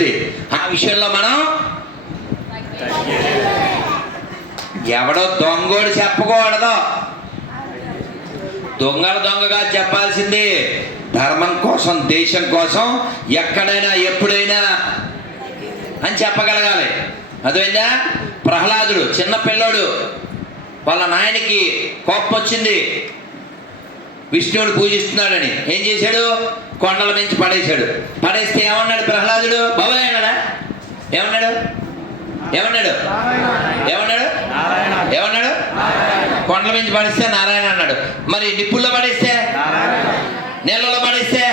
ఉంది ఆ విషయంలో మనం ఎవడో దొంగోడు చెప్పకూడదు. దొంగలు దొంగగా చెప్పాల్సింది ధర్మం కోసం దేశం కోసం ఎక్కడైనా ఎప్పుడైనా అని చెప్పగలగాలి. అదేందా ప్రహ్లాదుడు చిన్న పిల్లోడు వాళ్ళ నాయనకి కోపం వచ్చింది. విష్ణువుని పూజిస్తున్నాడని. ఏం చేశాడు? కొండల నుంచి పడేశాడు. పడేస్తే ఏమన్నాడు ప్రహ్లాదుడు? బాబాయ్ అన్నాడా? ఏమన్నాడు? ఏమన్నాడు? ఏమన్నాడు? ఏమన్నాడు? కొండల నుంచి పడేస్తే నారాయణ అన్నాడు. మరి నిప్పుల్లో పడేస్తే? నీళ్ళలో పడేస్తే?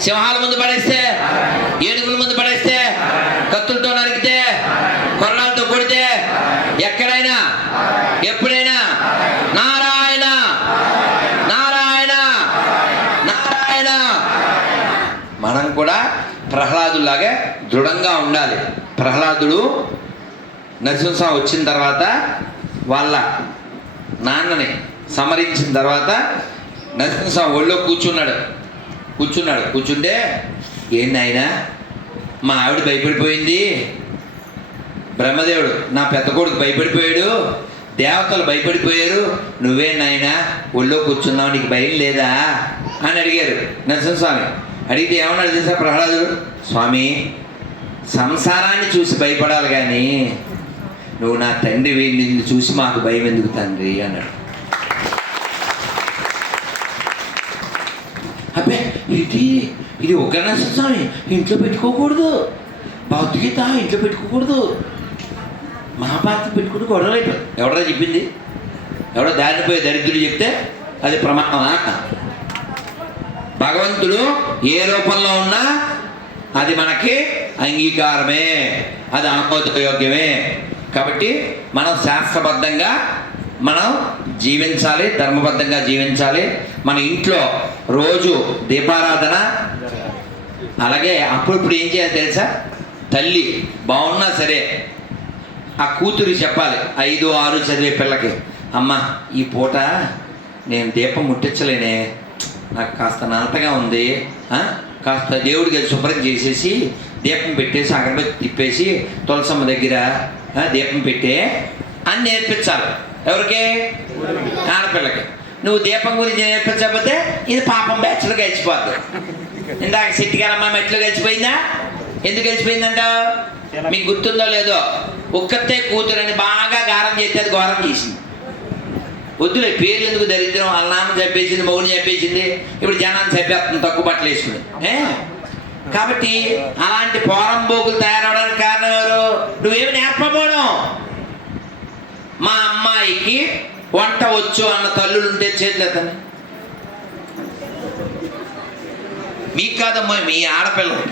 సింహాల ముందు పడేస్తే? ఏనుగుల ముందు పడేస్తే? కత్తులతో నరికితే? కొరడాలతో కొడితే? ఎక్కడైనా? ఎప్పుడైనా? నారాయణ నారాయణ మనం కూడా ప్రహ్లాదులాగా దృఢంగా ఉండాలి. ప్రహ్లాదుడు నరసింహస్వామి వచ్చిన తర్వాత వాళ్ళ నాన్నని సమరించిన తర్వాత నరసింహస్వామి ఒళ్ళో కూర్చున్నాడు. కూర్చున్నాడు. కూర్చుంటే ఏంది ఆయన మా ఆవిడ భయపడిపోయింది. బ్రహ్మదేవుడు నా పెద్ద కొడుకు భయపడిపోయాడు. దేవతలు భయపడిపోయారు. నువ్వే నాయన ఒళ్ళో కూర్చున్నావు నీకు భయం లేదా? అని అడిగారు నరసింహస్వామి అడిగితే ఏమన్నాడు తెలుసా ప్రహ్లాదుడు? స్వామి సంసారాన్ని చూసి భయపడాలి కానీ నువ్వు నా తండ్రివి నిన్ను చూసి మాకు భయం ఎందుకు తండ్రి? అన్నాడు. అబ్బే ఇది ఇది ఒక స్వామి ఇంట్లో పెట్టుకోకూడదు. భౌతికత ఇంట్లో పెట్టుకోకూడదు. మహాభారతం పెట్టుకుంటూ గొడవలు అయిపోయి ఎవడరా చెప్పింది? ఎవడో దారిపోయే దరిద్రుడు చెప్తే అది ప్రమాదమా భగవంతుడు ఏ రూపంలో ఉన్నా అది మనకి అంగీకారమే అది ఆమోదయోగ్యమే. కాబట్టి మనం శాస్త్రబద్ధంగా మనం జీవించాలి ధర్మబద్ధంగా జీవించాలి. మన ఇంట్లో రోజు దీపారాధన. అలాగే అప్పుడప్పుడు ఏం చేయాలి తెలుసా? తల్లి బాగున్నా సరే ఆ కూతురు చెప్పాలి ఐదు ఆరు చదివే పిల్లకి అమ్మ ఈ పూట నేను దీపం ముట్టించలేనే నాకు కాస్త నలతగా ఉంది కాస్త దేవుడికి అది శుభ్రం చేసేసి దీపం పెట్టేసి అగరబత్తి తిప్పేసి తులసమ్మ దగ్గర దీపం పెట్టే అని నేర్పించాలి. ఎవరికి? ఆడపిల్లకి. నువ్వు దీపం గురించి నేర్పించకపోతే ఇది పాపం బ్యాచ్లో గడిచిపోద్ది ఇందాక సిట్టిగారమ్మ మెట్లు గడిచిపోయిందా ఎందుకు గెలిచిపోయిందంట? మీకు గుర్తుందో లేదో? ఒక్కతే కూతురని బాగా గారం చేస్తే అది ఘోరం చేసింది. వద్దులే పేర్లు ఎందుకు దరిద్రం? వాళ్ళ నాన్న చెప్పేసింది మౌని చెప్పేసింది. ఇప్పుడు జనాన్ని చెప్పేస్తుంది తక్కువ బట్టలు వేసుకుని. కాబట్టి అలాంటి పోరంబోకులు తయారవడానికి కారణం ఎవరు? నువ్వేమి నేర్పబోవడం మా అమ్మాయికి వంట వచ్చు అన్న తల్లులు ఉంటే చేతులేతని మీకు కాదమ్మా మీ ఆడపిల్లలు.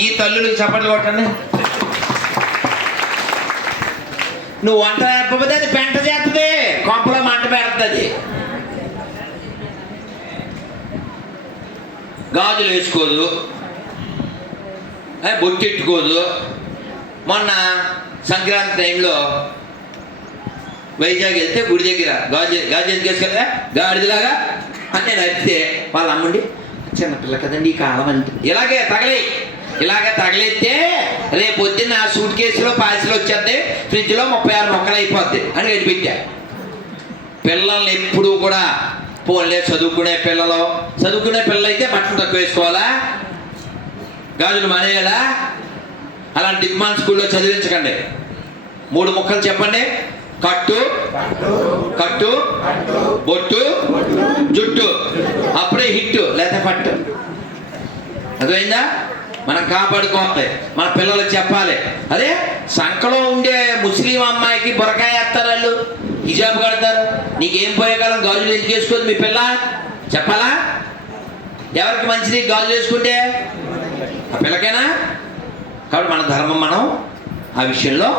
ఈ తల్లులకి చప్పట్లు కొట్టండి. నువ్వు వంట నేర్పకపోతే అది పెంట చేస్తుంది. కొంపలో మంట పెడుతుంది. గాజులు వేసుకోదు. ఏ, బొట్టెట్టుకోదు. మొన్న సంక్రాంతి టైంలో వైజాగ్ వెళ్తే గుడి దగ్గర గాజు గాజు ఎందుకు వేసుకోలేదా గాడిదలాగా. అని నేను అడిగితే వాళ్ళ అమ్మండి చిన్నపిల్ల కదండి ఈ కాలం అంతే. ఇలాగే తగలే ఇలాగే తగిలితే రేపు పొద్దున్న ఆ సూట్ కేసులో పాసిలో వచ్చేద్ది ఫ్రిడ్జ్లో ముప్పై ఆరు మొక్కలు అయిపోద్ది అని గడిపెట్టా పిల్లల్ని ఎప్పుడూ కూడా పోన్లే చదువుకునే పిల్లలు. చదువుకునే పిల్లలు అయితే బట్టలు తక్కువ వేసుకోవాలా? గాజులు మానేయాలా? అలాంటి దిగ్మాన్ స్కూల్లో చదివించకండి. మూడు ముక్కలు చెప్పండి. కట్టు కట్టు బొట్టు జుట్టు. అప్పుడే హిట్ లేదా పట్టు. అర్థమైందా? మనం కాపాడుకోవాలి. మన పిల్లలకు చెప్పాలి. అదే సంఖలో ఉండే ముస్లిం అమ్మాయికి బురకాయ వేస్తారు వాళ్ళు. హిజాబ్ కడతారు. నీకేం పోయేకాలం గాజులు ఎందుకు మీ పిల్ల? చెప్పాలా? ఎవరికి మంచిది గాజులు వేసుకుంటే? ఆ పిల్లకైనా? కాబట్టి మన ధర్మం మనం ఆ విషయంలో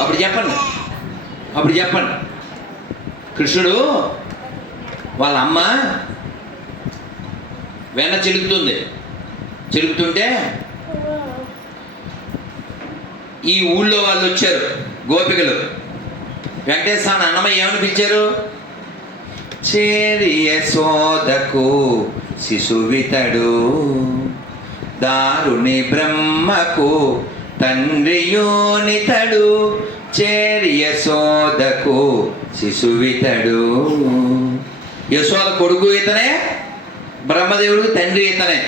అప్పుడు చెప్పండి. అప్పుడు చెప్పండి. కృష్ణుడు వాళ్ళ అమ్మ వెన్న చిలుకుతుంది. చిలుకుతుంటే ఈ ఊళ్ళో వాళ్ళు వచ్చారు గోపికలు. వెంకటేశ్వర అన్నమయ్య ఏమని పిలిచారు? చేరియ సోదకు శిశువితడు దారుని బ్రహ్మకు తండ్రియోనితడు చేరి యశోదకు శిశువితడు యశోద కొడుకు ఇతనే బ్రహ్మదేవుడికి తండ్రి ఇతనే.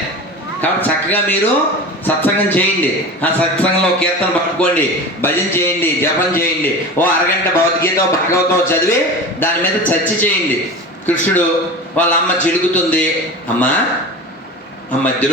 కాబట్టి చక్కగా మీరు సత్సంగం చేయండి. ఆ సత్సంగంలో కీర్తన పట్టుకోండి. భజన చేయండి జపం చేయండి. ఓ అరగంట భగవద్గీత భాగవతం చదివి దాని మీద చర్చ చేయండి. కృష్ణుడు వాళ్ళ అమ్మ చిలుకుతుంది. అమ్మ ఆ మధ్యలో